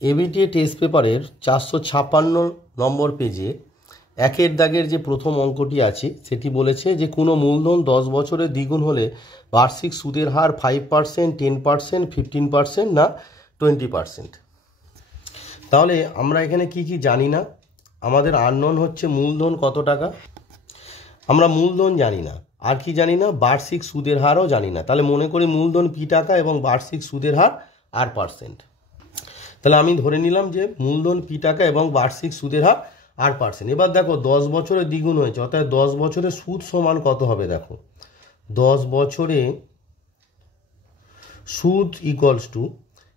ABTA test পেপারের 456 নম্বর পেজে একের দাগের যে প্রথম অঙ্কটি আছে সেটি বলেছে যে কোনো মূলধন 10 বছরে দ্বিগুণ হলে বার্ষিক সুদের হার 5%, 10%, 15% না 20%। তাহলে আমরা এখানে কি কি জানি না। আমাদের আননোন হচ্ছে মূলধন কত টাকা, আমরা মূলধন জানি না। আর কি জানি না, বার্ষিক সুদের হারও জানি না। তাহলে মনে করি মূলধন পি টাকা এবং বার্ষিক সুদের হার R%। তাহলে আমি ধরে নিলাম যে মূলধন পি টাকা এবং বার্ষিক সুদের হার R%। এবার দেখো 10 বছরে দ্বিগুণ হয়েছে, অর্থাৎ 10 বছরে সুদ সমান কত হবে। দেখো 10 বছরে সুদ ইকুয়ালস টু,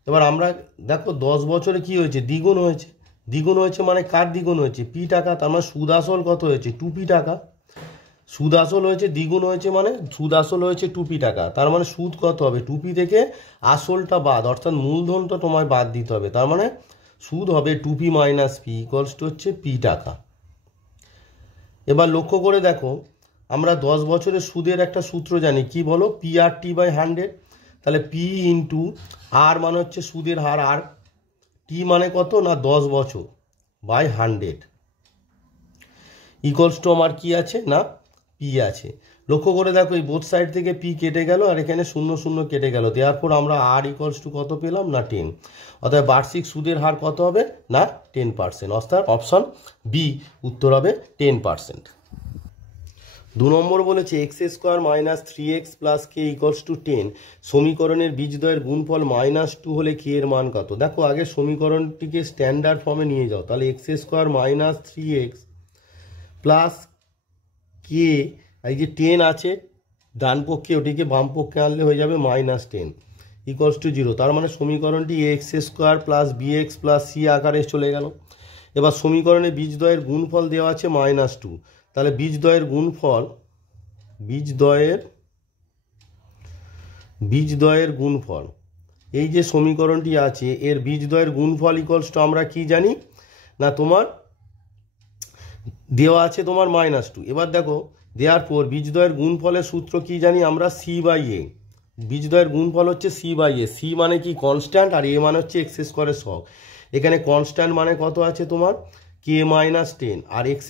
এবার আমরা দেখো 10 বছরে কি হয়েছে, দ্বিগুণ হয়েছে। দ্বিগুণ হয়েছে মানে কার দ্বিগুণ হয়েছে, পি টাকা। তার মানে সুদ আসল কত হয়েছে, 2p টাকা। সুদ আসল হয়েছে, দ্বিগুণ হয়েছে মানে সুদ আসল হয়েছে 2p টাকা। তার মানে সুদ কত হবে, 2p থেকে আসলটা বাদ, অর্থাৎ মূলধনটা তোমায় বাদ দিতে হবে। তার মানে সুদ হবে 2p minus P equals to হচ্ছে পি টাকা। এবার লক্ষ্য করে দেখো, আমরা 10 বছরের সুদের একটা সূত্র জানি, কি বলো, PRT/100। তাহলে পি ইন্টু আর মানে হচ্ছে সুদের হার, আর টি মানে কত না 10 বছর বাই 100 ইকুয়ালস টু আমার কি আছে না পি আছে। লক্ষ্য করে দেখো এই বোথ সাইড থেকে পি কেটে গেল আর এখানে 0 0 কেটে গেল, দেওয়ার পর আমরা আর ইকুয়ালস টু কত পেলাম না 10। অর্থাৎ বার্ষিক সুদের হার কত হবে না 10%। অর্থাৎ অপশন বি উত্তর হবে 10%। 2 নম্বর বলেছে x² minus 3x plus K equals to 10 সমীকরণের বীজদ্বয়ের গুণফল -2 হলে কে এর মান কত। দেখো আগে সমীকরণটিকে স্ট্যান্ডার্ড ফর্মে নিয়ে যাও। তাহলে x² মাইনাস 3x প্লাস কে, এই যে 10 আছে ডান পক্ষে, ওটিকে বাম পক্ষে আনলে হয়ে যাবে -10 ইকুয়ালস টু 0। তার মানে সমীকরণটি x² plus bx plus c আকারে চলে গেল। এবার সমীকরণে বীজদ্বয়ের গুণফল দেওয়া আছে -2। তাহলে বীজদ্বয়ের গুণফল এই যে সমীকরণটি আছে এর বীজদ্বয়ের গুণফল ইকুয়ালস টু আমরা কি জানি না, তোমার দেওয়া আছে তোমার -2। এবার দেখো দেওয়ার পর বীজদ্বয়ের গুণফলের সূত্র কি জানি আমরা, c/a। বীজদ্বয়ের গুণফল হচ্ছে c/a। c মানে কি কনস্ট্যান্ট, আর a মানে হচ্ছে x² সহগ। এখানে কনস্ট্যান্ট মানে কত আছে তোমার k-10, আর x²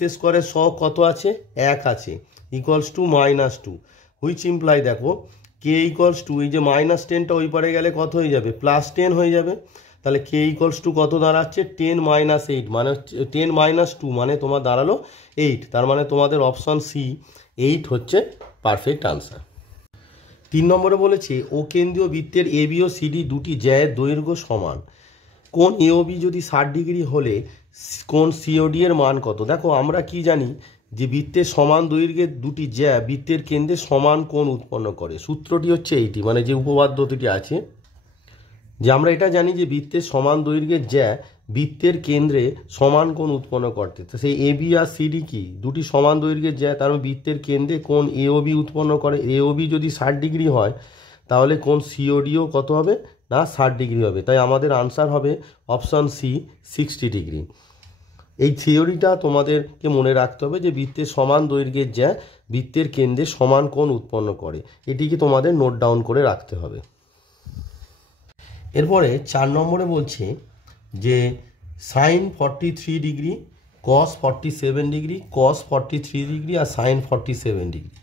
সহগ কত আছে 1 আছে, ইকুয়ালস টু -2, হুইচ ইমপ্লাই দেখো k ইকুয়ালস টু এই যে -10টা ওই পারে গেলে কত হয়ে যাবে +10 হয়ে যাবে। তাহলে k ইকুয়ালস টু কত দাঁড়াচ্ছে 10 - 8 মানে 10 - 2 মানে তোমার দাঁড়ালো 8। তার মানে তোমাদের অপশন সি 8 হচ্ছে পারফেক্ট আনসার। 3 নম্বরে বলেছে ও কেন্দ্রীয় বৃত্তের এবি ও সিডি দুটি জ্যায়ের দৈর্ঘ্য সমান। কোণ এওবি যদি 60 ডিগ্রি হলে কোণ সিওডি এর মান কত। দেখো আমরা কি জানি যে বৃত্তের সমান দৈর্ঘ্যের দুটি জ্যা বৃত্তের কেন্দ্রে সমান কোণ উৎপন্ন করে। সূত্রটি হচ্ছে এইটি, মানে যে উপপাদ্যটি আছে, যে আমরা এটা জানি যে বৃত্তের সমান দৈর্ঘ্যের জ্যা বৃত্তের কেন্দ্রে সমান কোণ উৎপন্ন করতে। তো সেই এবি আর সিডি কি দুটি সমান দৈর্ঘ্যের জ্যা, তার বৃত্তের কেন্দ্রে কোণ এওবি উৎপন্ন করে। এওবি যদি 60 ডিগ্রি হয় তাহলে কোণ সিওডিও কত হবে না 60 ডিগ্রি হবে। তাই আমাদের আনসার হবে অপশন সি 60 ডিগ্রি। এই থিওরিটা তোমাদেরকে মনে রাখতে হবে যে বৃত্তের সমান দৈর্ঘ্যের জ্যা বৃত্তের কেন্দ্রে সমান কোণ উৎপন্ন করে, এটিকে তোমাদের নোট ডাউন করে রাখতে হবে। এরপরে 4 নম্বরে বলছে যে সাইন 43 ডিগ্রি, কস 47 ডিগ্রি, কস 43 ডিগ্রি আর সাইন 47 ডিগ্রি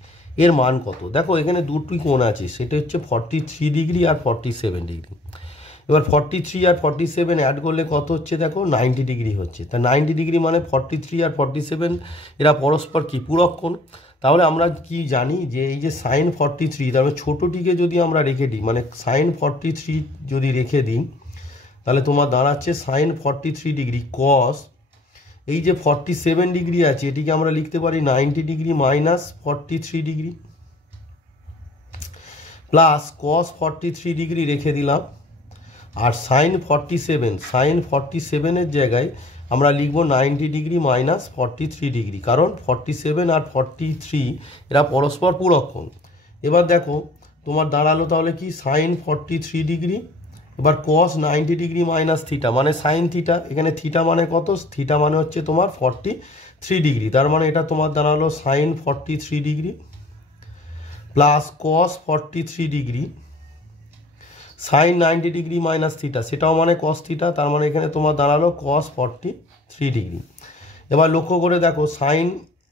এর মান কত। দেখো এখানে দুটি কোণ আছে, সেটা হচ্ছে 43 ডিগ্রি আর 47 ডিগ্রি। এবার 43 আর 47 অ্যাড করলে কত হচ্ছে, দেখো 90 ডিগ্রি হচ্ছে। তা 90 ডিগ্রি মানে 43 আর 47 এরা পরস্পর কি পূরক কোণ। তাহলে আমরা কি জানি যে এই যে সাইন 43, তাহলে ছোটোটিকে যদি আমরা রেখে দিই, মানে সাইন 43 যদি রেখে দিই তাহলে তোমার দাঁড়াচ্ছে সাইন 43 ডিগ্রি কস এই যে 47 ডিগ্রি আছে এটিকে আমরা লিখতে পারি 90 degree minus 43 degree plus cos 43 degree রেখে দিলাম, আর সাইন 47 এর জায়গায় আমরা লিখব 90 ডিগ্রি মাইনাস 43 ডিগ্রি, কারণ 47 আর 43 এরা পরস্পর পূরক কোণ। এবার দেখো তোমার দাঁড়ালো তাহলে কি সাইন 43 ডিগ্রি, এবার কস 90 ডিগ্রি মাইনাস থিটা মানে সাইন থিটা। এখানে থিটা মানে কত, থিটা মানে হচ্ছে তোমার 43 ডিগ্রি। তার মানে এটা তোমার দাঁড়ালো sine 43 degree plus cos 43 degree sine 90 degree minus theta, সেটাও মানে কস থিটা, তার মানে এখানে তোমার দাঁড়ালো কস 43 ডিগ্রি। এবার লক্ষ্য করে দেখো সাইন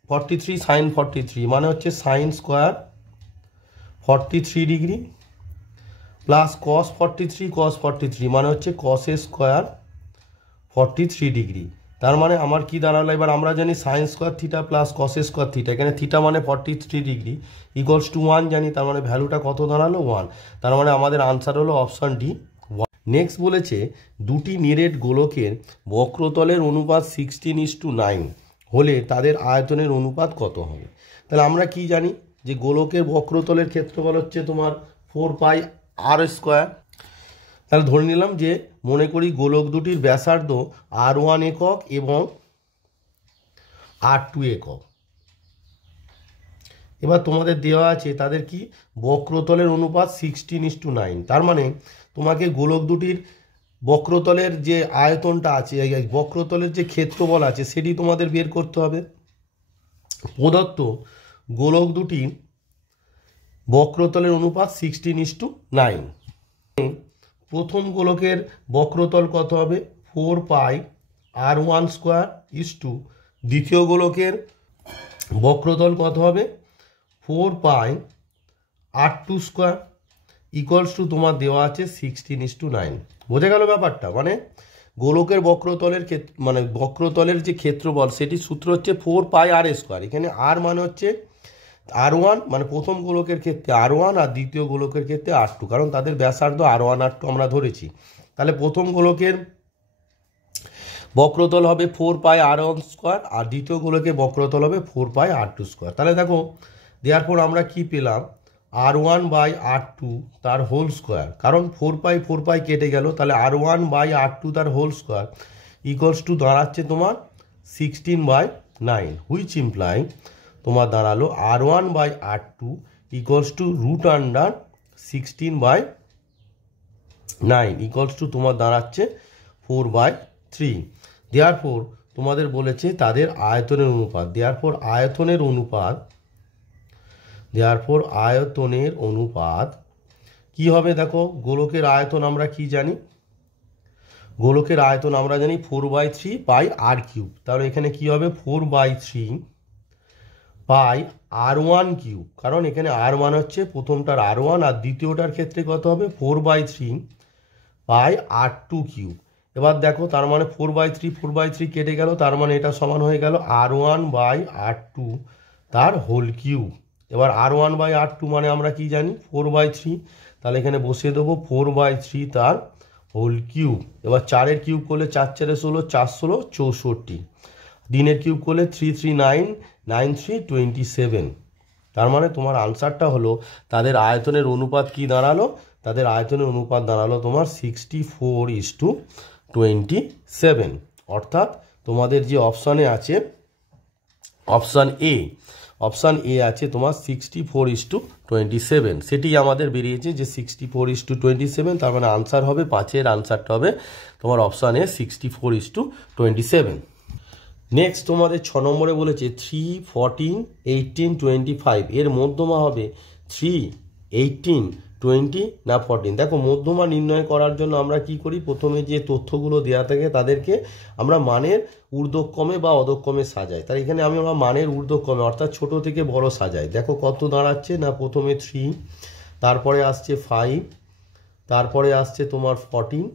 43 সাইন 43 মানে হচ্ছে sine square 43 degree plus cos 43 মানে হচ্ছে কসের স্কোয়ার 43 ডিগ্রি। তার মানে আমার কি দাঁড়ালো, এবার আমরা জানি সাইন স্কোয়ার থিটা প্লাস কসের স্কোয়ার থিটা, এখানে থিটা মানে 43 ডিগ্রি ইকুয়ালস টু 1 জানি, তার মানে ভ্যালুটা কত দাঁড়ালো 1। তার মানে আমাদের আনসার হলো অপশান ডি 1। নেক্সট বলেছে দুটি নিরেট গোলকের বক্রতলের অনুপাত 16:9 হলে তাদের আয়তনের অনুপাত কত হবে। তাহলে আমরা কি জানি যে গোলকের বক্রতলের ক্ষেত্রফল হচ্ছে তোমার 4πr²। তাহলে ধরে নিলাম যে মনে করি গোলক দুটির ব্যাসার্ধ r1 একক এবং r2 একক। এবার তোমাদের দেওয়া আছে তাদের কি বক্রতলের অনুপাত 16:9। তার মানে তোমাকে গোলক দুটির বক্রতলের যে আয়তনটা আছে, বক্রতলের যে ক্ষেত্রফল আছে সেটি তোমাদের বের করতে হবে। প্রদত্ত গোলক দুটির বক্রতলের অনুপাত 16:9। প্রথম গোলকের বক্রতল কত হবে 4πr1² দ্বিতীয় গোলকের বক্রতল কত হবে 4πr2² ইকুয়ালস টু তোমার দেওয়া আছে 16:9। বোঝা গেল ব্যাপারটা, মানে গোলকের বক্রতলের মানে বক্রতলের যে ক্ষেত্রফল সেটি সূত্র হচ্ছে 4πr²। এখানে আর মানে হচ্ছে r1, মানে প্রথম গোলকের ক্ষেত্রে r1 আর দ্বিতীয় গোলকের ক্ষেত্রে r2, কারণ তাদের ব্যাসার্ধ r1 r2 আমরা ধরেছি। তাহলে প্রথম গোলকের বক্রতল হবে 4πr1² আর দ্বিতীয় গোলকের বক্রতল হবে 4πr2²। তাহলে দেখো দেয়ারপর আমরা কি পেলাম r1/r2 তার হোল স্কোয়ার, কারণ 4π কেটে গেল, তাহলে r1/r2 তার হোল স্কোয়ার ইকুয়ালস টু দাঁড়াচ্ছে তোমার 16/9, হুইচ ইমপ্লাই তোমার দাঁড়ালো r1/r2 equals to √16/9 equals to তোমার দাঁড়াচ্ছে 4/3। দেয়ারপর তোমাদের বলেছে তাদের আয়তনের অনুপাত। দেয়ারপর আয়তনের অনুপাত কি হবে, দেখো গোলকের আয়তন আমরা কি জানি, গোলকের আয়তন আমরা জানি 4/3πr³। তাহলে এখানে কি হবে 4/3πr1³, কারণ এখানে r1 হচ্ছে প্রথমটার r1 আর দ্বিতীয়টার ক্ষেত্রে কত হবে 4/3πr2³। এবার দেখো তার মানে 4/3 কেটে গেল, তার মানে এটা সমান হয়ে গেল r1/r2 তার হোল কিউব। এবার r1/r2 মানে আমরা কি জানি 4/3, তাহলে এখানে বসিয়ে দেবো 4/3 তার হোল কিউব। এবার 4-এর কিউব করলে 4×4 = 4/4 = 64, দিনের কিউব করলে 339 তার মানে তোমার আনসারটা হলো তাদের আয়তনের অনুপাত কি দাঁড়ালো, তাদের আয়তনের অনুপাত দাঁড়ালো তোমার 64:27। অর্থাৎ তোমাদের যে অপশানে আছে অপশান এ আছে তোমার 64:27, সেটি আমাদের বেরিয়েছে যে 64:27। তার মানে আনসার হবে 5-এর আনসারটা হবে তোমার অপশান এ 64:27। নেক্সট তোমাদের 6 নম্বরে বলেছে 3, 14, 18, 25 এর মধ্যমা হবে 3, 18, 20 না 14। দেখো মধ্যমা নির্ণয় করার জন্য আমরা কি করি, প্রথমে যে তথ্যগুলো দেওয়া থাকে তাদেরকে আমরা মানের ঊর্ধ্বক্রমে বা অধক্রমে সাজাই। তাই এখানে আমরা মানের ঊর্ধ্বক্রমে অর্থাৎ ছোট থেকে বড় সাজাই। দেখো কত দাঁড়াচ্ছে না, প্রথমে 3, তারপরে আসছে 5, তারপরে আসছে তোমার 14,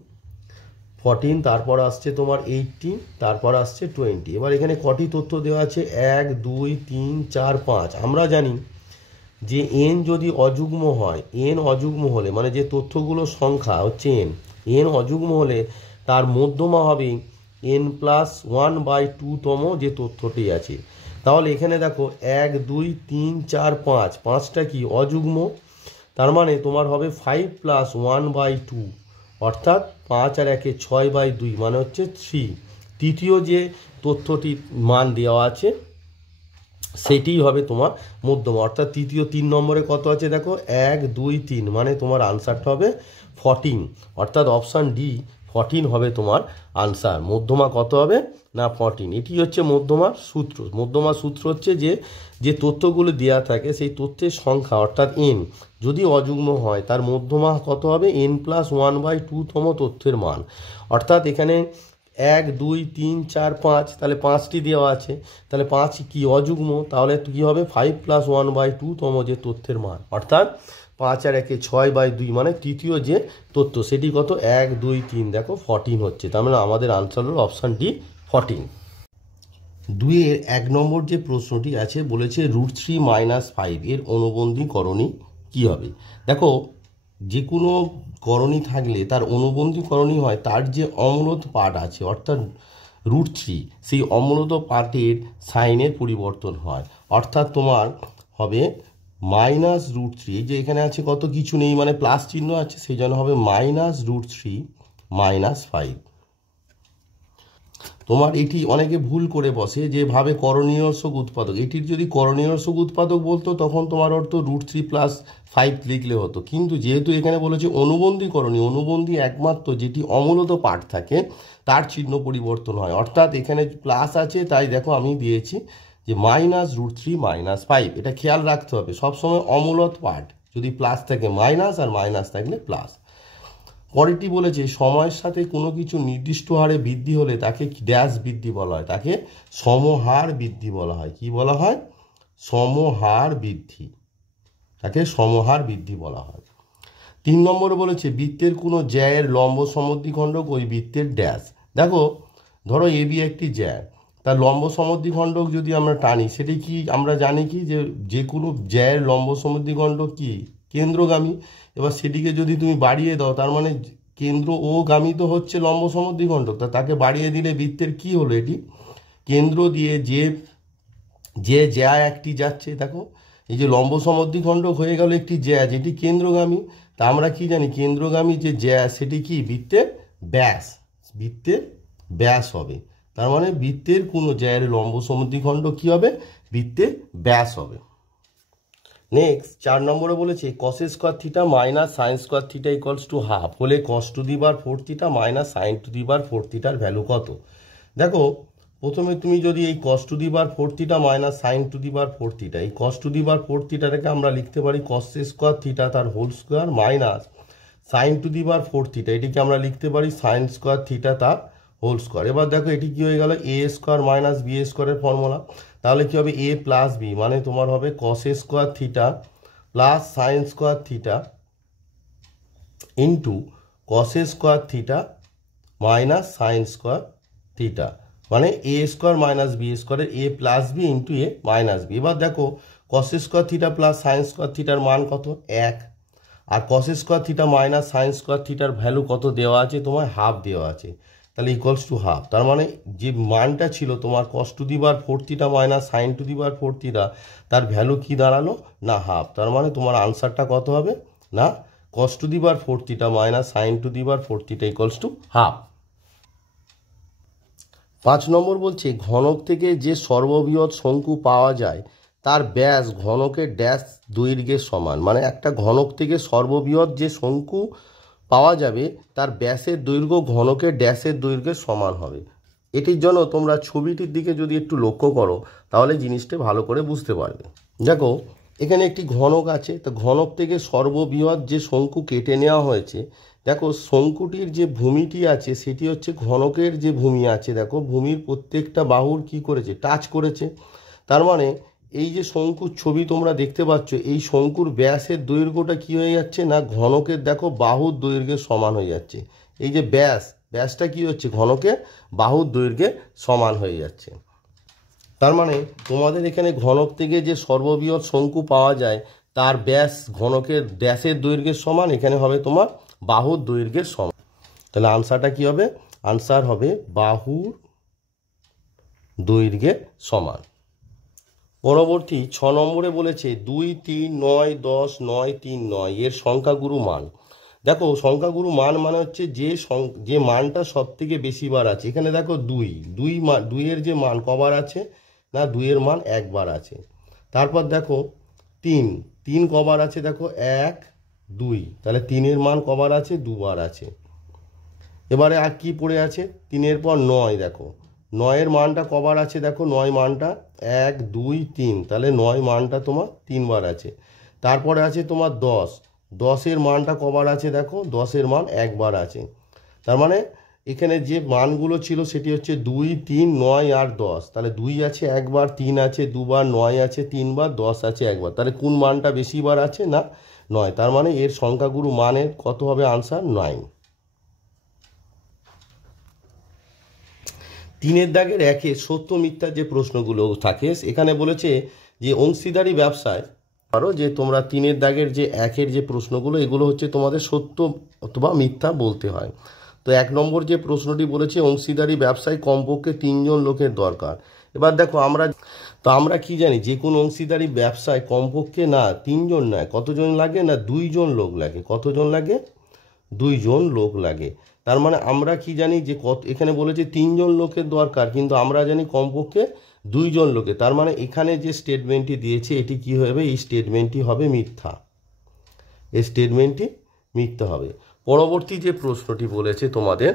তারপর আসছে তোমার 18, তারপর আসছে 20। এবার এখানে কটি তথ্য দেওয়া আছে 1, 2, 3, 4, 5। আমরা জানি যে n যদি অযুগ্ম হয়, n অযুগ্ম হলে মানে যে তথ্যগুলোর সংখ্যা হচ্ছে n অযুগ্ম হলে তার মধ্যমা হবে n+1/2তম যে তথ্যটি আছে। তাহলে এখানে দেখো 1, 2, 3, 4, 5, 5টা কি অযুগ্ম, তার মানে তোমার হবে 5+1/2 অর্থাৎ 5 আর 1 6/2 মানে হচ্ছে 3। তৃতীয় যে তথ্যটির মান দেওয়া আছে সেটিই হবে তোমার মধ্যমা, অর্থাৎ তৃতীয় 3 নম্বরে কত আছে দেখো 1, 2, 3 মানে তোমার আনসারটা হবে 14, অর্থাৎ অপশান ডি 14 হবে তোমার আনসার। মধ্যমা কত হবে না 14। এটি হচ্ছে মধ্যমার সূত্র। মধ্যমার সূত্র হচ্ছে যে তথ্যগুলো দেওয়া থাকে সেই তথ্যের সংখ্যা অর্থাৎ এন যদি অযুগ্ম হয় তার মধ্যমা কত হবে n+1/2তম তথ্যের মান। অর্থাৎ এখানে 1 2 3 4 5 তাহলে 5টি দেওয়া আছে, তাহলে 5 কি অযুগ্ম, তাহলে কি হবে 5+1/2তম যে তথ্যের মান, অর্থাৎ 5 আর 1 6/2 মানে তৃতীয় যে তথ্য সেটি কত 1 2 3 দেখো 14 হচ্ছে। তার মানে আমাদের আনসার হলো অপশান ডি 14। 2-এর 1 নম্বর যে প্রশ্নটি আছে বলেছে √3 - 5 এর অনুবন্ধী করণী কী হবে। দেখো যে কোনো করণী থাকলে তার অনুবন্ধী করণী হয় তার যে অমূলত পাঠ আছে অর্থাৎ √3 সেই অমূলত পাঠের সাইনের পরিবর্তন হয়, অর্থাৎ তোমার হবে -√3। এই যে এখানে আছে কত কিছু নেই মানে প্লাস চিহ্ন আছে সেই জন্য হবে -√3 - 5। তোমার এটি অনেকে ভুল করে বসে যেভাবে করণীয়র্শক উৎপাদক, এটির যদি করণীয়র্শক উৎপাদক বলতো তখন তোমার অর্থ √3+5 লিখলে হতো, কিন্তু যেহেতু এখানে বলেছে অনুবন্ধী করণী, অনুবন্ধী একমাত্র যেটি অমূলত পাঠ থাকে তার চিহ্ন পরিবর্তন হয়, অর্থাৎ এখানে প্লাস আছে তাই দেখো আমি দিয়েছি যে -√3 - 5। এটা খেয়াল রাখতে হবে সবসময় অমূলত পাঠ যদি প্লাস থাকে মাইনাস আর মাইনাস থাকলে প্লাস। পরেরটি বলেছে সময়ের সাথে কোনো কিছু নির্দিষ্ট হারে বৃদ্ধি হলে তাকে ড্যাশ বৃদ্ধি বলা হয়, তাকে সমহার বৃদ্ধি বলা হয়। কি বলা হয়? সমহার বৃদ্ধি, তাকে সমহার বৃদ্ধি বলা হয়। 3 নম্বরে বলেছে বৃত্তের কোনো জ্যায়ের লম্ব সমদ্বিখণ্ডক ওই বৃত্তের ড্যাশ। দেখো ধরো এবি একটি জ্যা, তার লম্ব সমদ্বিখণ্ডক যদি আমরা টানি সেটি কি আমরা জানি কি যে কোনো জ্যায়ের লম্ব সমদ্বিখণ্ডক কি কেন্দ্রগামী। এবার সেটিকে যদি তুমি বাড়িয়ে দাও তার মানে কেন্দ্র ও গামী তো হচ্ছে লম্ব সমদ্বিখণ্ডক, তাকে বাড়িয়ে দিলে বৃত্তের কি হলো, এটি কেন্দ্র দিয়ে যে জ্যা একটি যাচ্ছে, দেখো এই যে লম্ব সমদ্বিখণ্ডক হয়ে গেল একটি জ্যা যেটি কেন্দ্রগামী। তা আমরা কি জানি কেন্দ্রগামী যে জ্যা সেটি কি বৃত্তের ব্যাস, বৃত্তের ব্যাস হবে। তার মানে বৃত্তের কোনো জ্যায়ের লম্ব সমদ্বিখণ্ডক কি হবে, বৃত্তের ব্যাস হবে। নেক্সট 4 নম্বরে বলেছে cos² θ - sin² θ = হাফ হলে cos⁴ θ - sin⁴ θ ভ্যালু কত। দেখো প্রথমে তুমি যদি এই cos⁴ θ - sin⁴ θ এই cos⁴ θটাকে আমরা লিখতে পারি cos² θ তার হোল স্কোয়ার মাইনাস sin⁴ θ এটিকে আমরা লিখতে পারি sin² θ তার হোল স্কোয়ার। এবার দেখো এটি কি হয়ে গেল a² - b² এর ফর্মুলা, তাহলে কি হবে a + b মানে তোমার হবে cos² θ + sin² θ into cos² θ minus sin² θ মানে a² - b² এর a + b into a minus b। এবার দেখো cos² θ + sin² θ মান কত 1, আর cos² θ মাইনাস sin² θ ভ্যালু কত দেওয়া আছে তোমার হাফ দেওয়া আছে, তাহলে = হাফ। তার মানে যে মানটা ছিল তোমার cos⁴ θ - sin⁴ θ তার ভ্যালু কি দাঁড়ালো না হাফ। তার মানে তোমার আনসারটা কত হবে না cos⁴ θ - sin⁴ θ = হাফ। 5 নম্বর বলছে ঘনক থেকে যে সর্ববৃহৎ শঙ্কু পাওয়া যায় তার ব্যাস ঘনকের ড্যাশ দৈর্ঘ্যের সমান, মানে একটা ঘনক থেকে সর্ববৃহৎ যে শঙ্কু পাওয়া যাবে তার ব্যাসের দৈর্ঘ্য ঘনকের ড্যাশের দৈর্ঘ্যের সমান হবে। এটির জন্য তোমরা ছবিটির দিকে যদি একটু লক্ষ্য করো তাহলে জিনিসটা ভালো করে বুঝতে পারবে। দেখো এখানে একটি ঘনক আছে, তো ঘনক থেকে সর্ববৃহৎ যে শঙ্কু কেটে নেওয়া হয়েছে, দেখো শঙ্কুটির যে ভূমিটি আছে সেটি হচ্ছে ঘনকের যে ভূমি আছে, দেখো ভূমির প্রত্যেকটা বাহুর কি করেছে টাচ করেছে। তার মানে এই যে শঙ্কুর ছবি তোমরা দেখতে পাচ্ছ এই শঙ্কুর ব্যাসের দৈর্ঘ্যটা কি হয়ে যাচ্ছে না ঘনকের দেখো বাহুর দৈর্ঘ্যের সমান হয়ে যাচ্ছে। এই যে ব্যাসটা কি হচ্ছে ঘনকের বাহুর দৈর্ঘ্যে সমান হয়ে যাচ্ছে। তার মানে তোমাদের এখানে ঘনক থেকে যে সর্ববৃহৎ শঙ্কু পাওয়া যায় তার ব্যাস ঘনকের ড্যাশের দৈর্ঘ্যের সমান, এখানে হবে তোমার বাহুর দৈর্ঘ্যের সমান। তাহলে আনসারটা কি হবে, আনসার হবে বাহুর দৈর্ঘ্যের সমান। পরবর্তী 6 নম্বরে বলেছে 2 3 9 10 9 3 9 এর সংখ্যাগুরু মান। দেখো সংখ্যাগুরু মান মানে হচ্ছে যে মানটা সব থেকে বেশি বার আছে। এখানে দেখো 2 এর যে মান কবার আছে না 2 এর মান একবার আছে। তারপর দেখো 3 কবার আছে দেখো 1 2, তাহলে 3 এর মান কবার আছে দুবার আছে। এবারে আর কি পড়ে আছে, 3-এর পর 9, দেখো 9-এর মানটা কবার আছে, দেখো 9 মানটা 1 2 3, তাহলে 9 মানটা তোমার 3বার আছে। তারপরে আছে তোমার 10, 10-এর মানটা কবার আছে, দেখো 10-এর মান 1বার আছে। তার মানে এখানে যে মানগুলো ছিল সেটি হচ্ছে 2 3 9 আর 10, তাহলে 2 আছে 1বার, 3 আছে 2বার, 9 আছে 3বার, 10 আছে 1বার। তাহলে কোন মানটা বেশিবার আছে না 9, তার মানে এর সংখ্যাগুরু মানের কত হবে, আনসার 9। 3-এর দাগের 1-এ সত্য মিথ্যার যে প্রশ্নগুলো থাকে এখানে বলেছে যে অংশীদারি ব্যবসায় পারো যে তোমরা 3-এর দাগের যে 1-এর যে প্রশ্নগুলো এগুলো হচ্ছে তোমাদের সত্য অথবা মিথ্যা বলতে হয়। তো 1 নম্বর যে প্রশ্নটি বলেছে অংশীদারি ব্যবসায় কমপক্ষে 3 জন লোকের দরকার। এবার দেখো আমরা কি জানি, যে কোনো অংশীদারি ব্যবসায় কমপক্ষে না 3 জন নয়, কতজন লাগে না 2 জন লোক লাগে। কতজন লাগে, 2 জন লোক লাগে। তার মানে আমরা কি জানি যে এখানে বলেছে 3 জন লোকের দরকার, কিন্তু আমরা জানি কমপক্ষে 2 জন লোকে। তার মানে এখানে যে স্টেটমেন্টটি দিয়েছে এটি কি হবে, এই স্টেটমেন্টটি হবে মিথ্যা, এই স্টেটমেন্টটি মিথ্যা হবে। পরবর্তী যে প্রশ্নটি বলেছে তোমাদের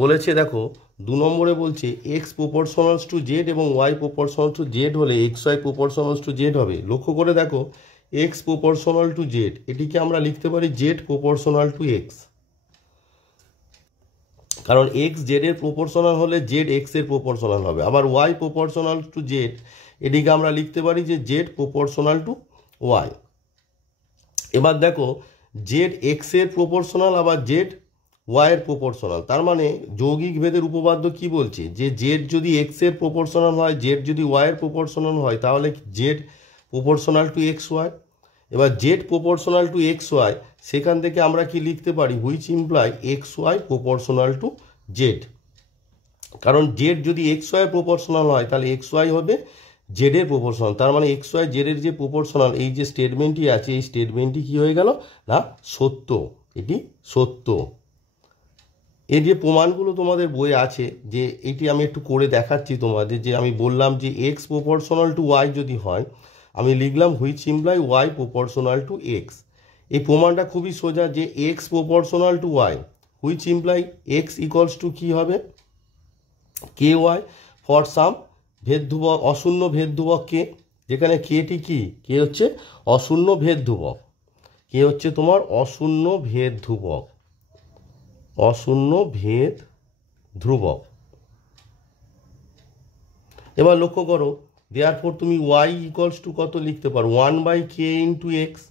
বলেছে, দেখো 2 নম্বরে বলছে এক্স প্রপোর্শনালস টু জেড এবং ওয়াই প্রপোর্শনাল টু জেড হলে x Y proportionals to Z হবে। লক্ষ্য করে দেখো, এক্স প্রপোর্শনাল টু জেড এটিকে আমরা লিখতে পারি জেড প্রপোর্শনাল টু এক্স, কারণ এক্স জেড এর প্রপোর্শনাল হলে জেড এক্স এর প্রপোর্শনাল হবে। আবার ওয়াই প্রপোর্শনাল টু জেড এটিকে আমরা লিখতে পারি যে জেড প্রপোর্শনাল টু ওয়াই। এবার দেখো জেড এক্স এর প্রপোর্শনাল আবার জেড ওয়াই এর প্রপোর্শনাল, তার মানে যৌগিক ভেদের উপপাদ্য কি বলছে যে জেড যদি এক্স এর প্রপোর্শনাল হয়, জেড যদি ওয়াই এর প্রপোর্শনাল হয়, তাহলে Z proportional to X Y. এবার Z proportional to X Y, সেখান থেকে আমরা কি লিখতে পারি, which imply X Y proportional to Z. কারণ জেড যদি এক্স ওয়াই প্রপোর্শনাল হয় তাহলে এক্স ওয়াই হবে জেড এর প্রপোর্শনাল। তার মানে এক্স ওয়াই জেড এর যে প্রপোর্শনাল, এই যে স্টেটমেন্টটি আছে এই স্টেটমেন্টটি কি হয়ে গেল না সত্য, এটি সত্য। এর যে প্রমাণগুলো তোমাদের বই আছে, যে এটি আমি একটু করে দেখাচ্ছি তোমাদের, যে আমি বললাম যে এক্স প্রপোর্শনাল টু ওয়াই যদি হয়, আমি লিখলাম which imply Y proportional to X. এই প্রমাণটা খুবই সোজা, যে X proportional to Y which imply X equals to কী হবে, কে ওয়াই ফর সাম ভেদ ধ্রুবক, অশূন্য ভেদ ধ্রুবক কে, যেখানে কেটি কি, কে হচ্ছে অশূন্য ভেদ ধ্রুবক, কে হচ্ছে তোমার অশূন্য ভেদ ধ্রুবক, অশূন্য ভেদ ধ্রুবক। এবার লক্ষ্য করো, দেয়ারফর তুমি ওয়াই ইকুয়ালস টু কত লিখতে পারো, 1/k into x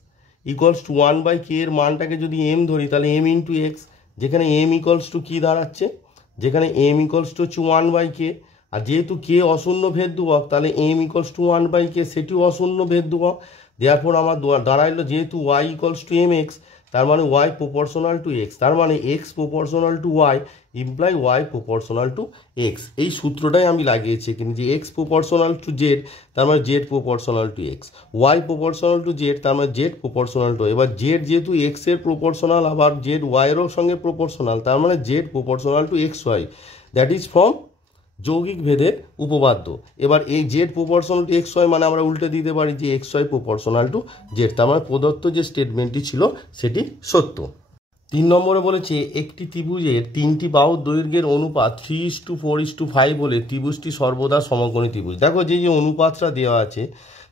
equals two 1/k এর মানটাকে যদি এম ধরি তাহলে এম ইন্টু এক্স, যেখানে এম ইকুয়ালস টু কী দাঁড়াচ্ছে, যেখানে এম ইকুয়ালস টু হচ্ছে 1/k, আর যেহেতু কে অশূন্য ভেদ ধ্রুবক তাহলে এম ইকুয়ালস টু 1/k সেটিও অশূন্য ভেদ ধ্রুবক। দেয়ারফর আমার দাঁড়াইলো যেহেতু Y equals to M X, তার মানে ওয়াই প্রপোর্শনাল টু এক্স, তার মানে X proportional to Y imply Y proportional to X. এই সূত্রটাই আমি লাগিয়েছি কিন্তু, যে এক্স প্রপোর্শনাল টু জেড তার মানে Z proportional to X, Y proportional to Z তার মানে জেড প্রপোর্শনাল টু, এবার জেড যেহেতু এক্স এর প্রপোর্শনাল আবার জেড ওয়াইয়েরও সঙ্গে প্রপোর্শনাল, তার মানে Z proportional to X Y, that is from যৌগিক ভেদের উপপাদ্য। এবার এই Z proportional to X Y মানে আমরা উল্টে দিতে পারি যে X Y proportional to Z, তার মানে প্রদত্ত যে স্টেটমেন্টটি ছিল সেটি সত্য। 3 নম্বরে বলেছে একটি ত্রিভুজের 3টি বাহুর দৈর্ঘ্যের অনুপাত 3:4:5 বলে ত্রিভুজটি সর্বদা সমকোণী ত্রিভুজ। দেখো যে যে অনুপাতটা দেওয়া আছে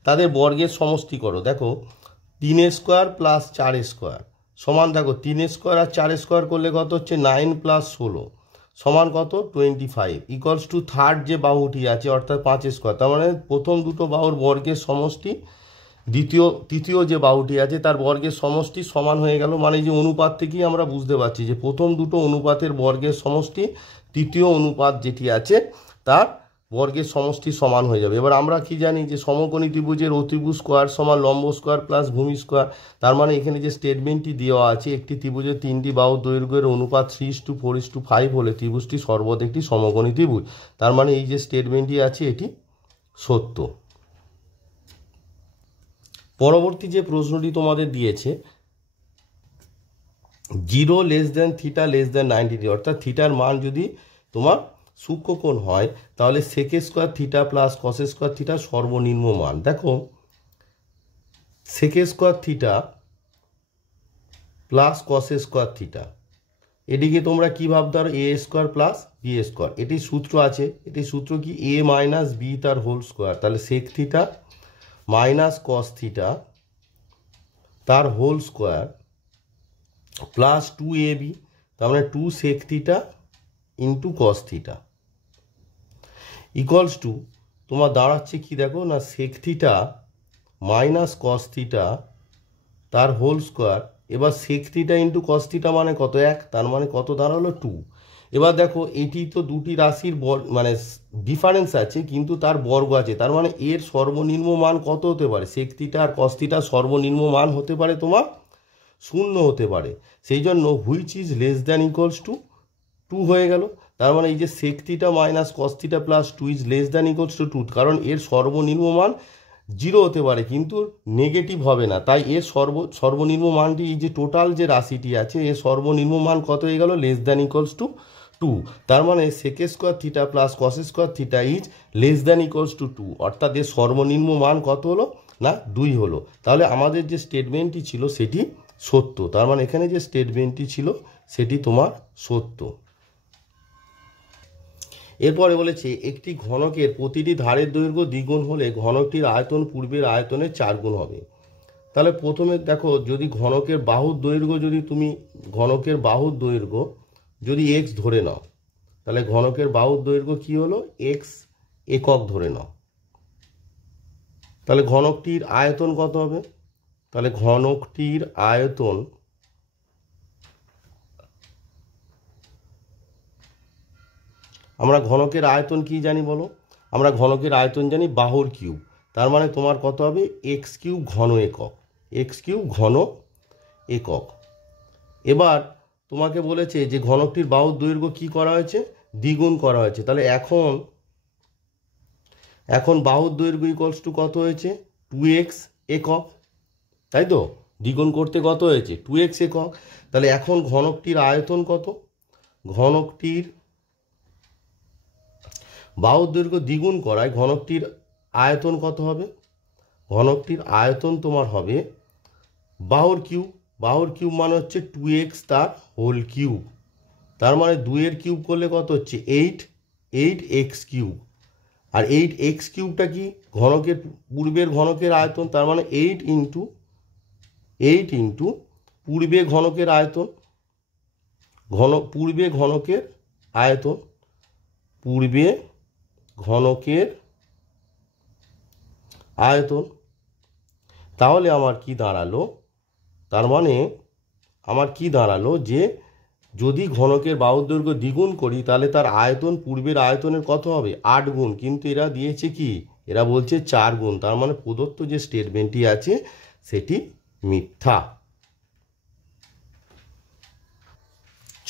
তাদের বর্গের সমষ্টি করো। দেখো 3 স্কোয়ার প্লাস 4 স্কোয়ার সমান, দেখো 3 স্কোয়ার আর 4 স্কোয়ার করলে কত হচ্ছে 9 + 16 সমান কত 25 ইকুয়ালস টু থার্ড যে বাহুটি আছে অর্থাৎ 5 স্কোয়ার, তার মানে প্রথম দুটো বাহুর বর্গের সমষ্টি তৃতীয় যে বাহুটি আছে তার বর্গের সমষ্টি সমান হয়ে গেল। মানে যে অনুপাত থেকেই আমরা বুঝতে পারছি যে প্রথম দুটো অনুপাতের বর্গের সমষ্টি তৃতীয় অনুপাত যেটি আছে তার বর্গের সমষ্টি সমান হয়ে যাবে। এবার আমরা কি জানি যে সমকোণী ত্রিভুজের অতিভুজ স্কোয়ার সমান লম্ব স্কোয়ার প্লাস ভূমি স্কোয়ার, তার মানে এখানে যে স্টেটমেন্টটি দেওয়া আছে একটি ত্রিভুজের 3টি বাহুর দৈর্ঘ্যের অনুপাত 3:4:5 হলে ত্রিভুজটি সর্বদা একটি সমকোণী ত্রিভুজ, তার মানে এই যে স্টেটমেন্টটি আছে এটি সত্য। পরবর্তী যে প্রশ্নটি তোমাদের দিয়েছে 0 θ <90, অর্থাৎ থিটার মান যদি তোমার সূক্ষ্মকোণ হয় তাহলে sec square theta plus cos square theta সর্বনিম্ন মান। দেখো sec square theta plus cos square theta এটিকে তোমরা কি ভাবতে পারো A square plus B square, এটি সূত্র আছে, এটি সূত্র কি এ মাইনাস বি তার হোল স্কোয়ার, তাহলে sec theta minus cos theta তার হোল স্কোয়ার প্লাস 2ab, তার মানে 2 sec theta into cos theta equals to তোমার দাঁড়াচ্ছে কি দেখো না sec theta minus cos theta তার হোল স্কোয়ার, এবার sec theta into cos theta মানে কত 1, তার মানে কত দাঁড়ালো 2। এবার দেখো এটি তো দুটি রাশির মানে ডিফারেন্স আছে কিন্তু তার বর্গ আছে, তার মানে এর সর্বনিম্ন মান কত হতে পারে, সেক থিটা আর কস থিটার সর্বনিম্ন মান হতে পারে তোমার 0 হতে পারে, সেই জন্য which is less than equals to 2 হয়ে গেল। তার মানে এই যে sec theta minus cos theta plus 2 is less than equals to 2, কারণ এর সর্বনিম্ন মান 0 হতে পারে কিন্তু নেগেটিভ হবে না, তাই এর সর্বনিম্ন মানটি এই যে টোটাল যে রাশিটি আছে এর সর্বনিম্ন মান কত হয়ে গেল, লেস দ্যান ইকুয়ালস টু 2। তার মানে sec square theta plus cos square theta is less than equals to 2, অর্থাৎ এর সর্বনিম্ন মান কত হলো না 2 হলো। তাহলে আমাদের যে স্টেটমেন্টটি ছিল সেটি সত্য, তার মানে এখানে যে স্টেটমেন্টটি ছিল সেটি তোমার সত্য। এরপরে বলেছে একটি ঘনকের প্রতিটি ধারের দৈর্ঘ্য দ্বিগুণ হলে ঘনকটির আয়তন পূর্বের আয়তনের 4 গুণ হবে। তাহলে প্রথমে দেখো যদি ঘনকের বাহুর দৈর্ঘ্য যদি তুমি ঘনকের বাহুর দৈর্ঘ্য যদি এক্স ধরে নাও, তাহলে ঘনকের বাহুর দৈর্ঘ্য কি হলো এক্স একক ধরে নাও, তাহলে ঘনকটির আয়তন কত হবে, তাহলে ঘনকটির আয়তন আমরা ঘনকের আয়তন কি জানি বলো, আমরা ঘনকের আয়তন জানি বাহুর কিউব, তার মানে তোমার কত হবে এক্স কিউব ঘন একক, এক্স কিউব ঘন একক। এবার তোমাকে বলেছে যে ঘনকটির বাহুর দৈর্ঘ্য কি করা হয়েছে দ্বিগুণ করা হয়েছে, তাহলে এখন বাহুর দৈর্ঘ্য ইকুয়ালস টু কত হয়েছে 2x একক, তাই তো দ্বিগুণ করতে কত হয়েছে 2x একক। তাহলে এখন ঘনকটির আয়তন কত, ঘনকটির বাহুর দৈর্ঘ্য দ্বিগুণ করায় ঘনকটির আয়তন কত হবে, ঘনকটির আয়তন তোমার হবে বাহুর কিউব, বাহুর কিউব মানে হচ্ছে 2x তার হোল কিউব, তার মানে 2 এর কিউব করলে কত হচ্ছে 8x কিউব, আর 8x কিউবটা কি ঘনকের পূর্বের ঘনকের আয়তন, তার মানে 8 ইন্টু পূর্বে ঘনকের আয়তন, পূর্বে ঘনকের আয়তন, পূর্বে ঘনকের আয়তন। তাহলে আমার কি দাঁড়ালো, তার মানে আমার কি দাঁড়ালো যে যদি ঘনকের বাহুর দৈর্ঘ্য দ্বিগুণ করি তাহলে তার আয়তন পূর্বের আয়তনের কত হবে 8 গুণ, কিন্তু এরা দিয়েছে কি এরা বলছে 4 গুণ, তার মানে প্রদত্ত যে স্টেটমেন্টটি আছে সেটি মিথ্যা।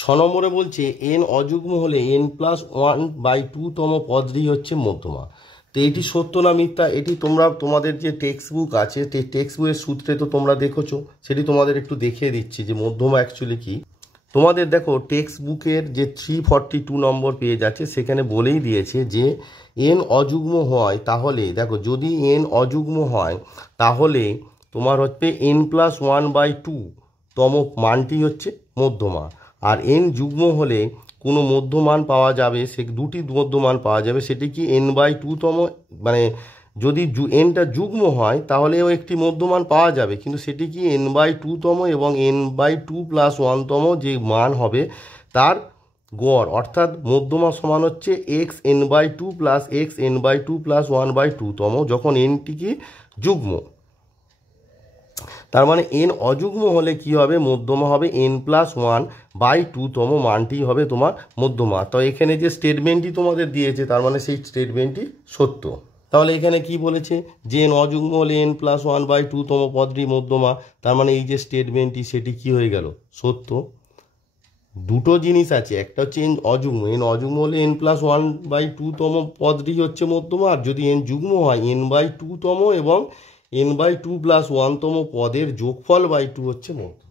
6 নম্বরে বলছে n অযুগ্ম হলে n+1/2 তম পদটি হচ্ছে মধ্যমা। তো এটি সত্য না মিথ্যা, এটি তোমরা তোমাদের যে টেক্সট বুক আছে টেক্সট বুকের সূত্রে তো তোমরা দেখেছো, সেটি তোমাদের একটু দেখিয়ে দিচ্ছি যে মধ্যমা অ্যাকচুয়ালি কি। তোমাদের দেখো টেক্সট বুকের যে 342 নম্বর পেজ আছে সেখানে বলেই দিয়েছে যে n অযুগ্ম হয়, তাহলে দেখো যদি n অযুগ্ম হয় তাহলে তোমার হচ্ছে n+1/2 তম মানটি হচ্ছে মধ্যমা, আর n যুগ্ম হলে কোনো মধ্যমান পাওয়া যাবে, সে দুটি মধ্যমান পাওয়া যাবে, সেটি কি n/2 তম, মানে যদি nটা যুগ্ম হয় তাহলেও একটি মধ্যমান পাওয়া যাবে, কিন্তু সেটি কি n/2 তম এবং n/2+1 তম যে মান হবে তার গড়, অর্থাৎ মধ্যমা সমান হচ্ছে xn/2 প্লাস xn/2 প্লাস 1/2 তম যখন nটি কি যুগ্ম। তার মানে n অযুগ্ম হলে কি হবে মধ্যমা হবে n+1/2 তম মানটি হবে তোমার মধ্যমা। তো এখানে যে স্টেটমেন্টটি তোমাদের দিয়েছে তার মানে সেই স্টেটমেন্টটি সত্য। তাহলে এখানে কি বলেছে যে n অযুগ্ম হলে n+1/2 তম পদটি মধ্যমা, তার মানে এই যে স্টেটমেন্টটি সেটি কি হয়ে গেল সত্য। দুটো জিনিস আছে, একটা হচ্ছে n অযুগ্ম, n অযুগ্ম হলে n+1/2 তম পদটি হচ্ছে মধ্যমা, আর যদি n যুগ্ম হয় n/2 তম এবং n/2+1 তম পদের যোগফল/2 হচ্ছে মধ্যমা।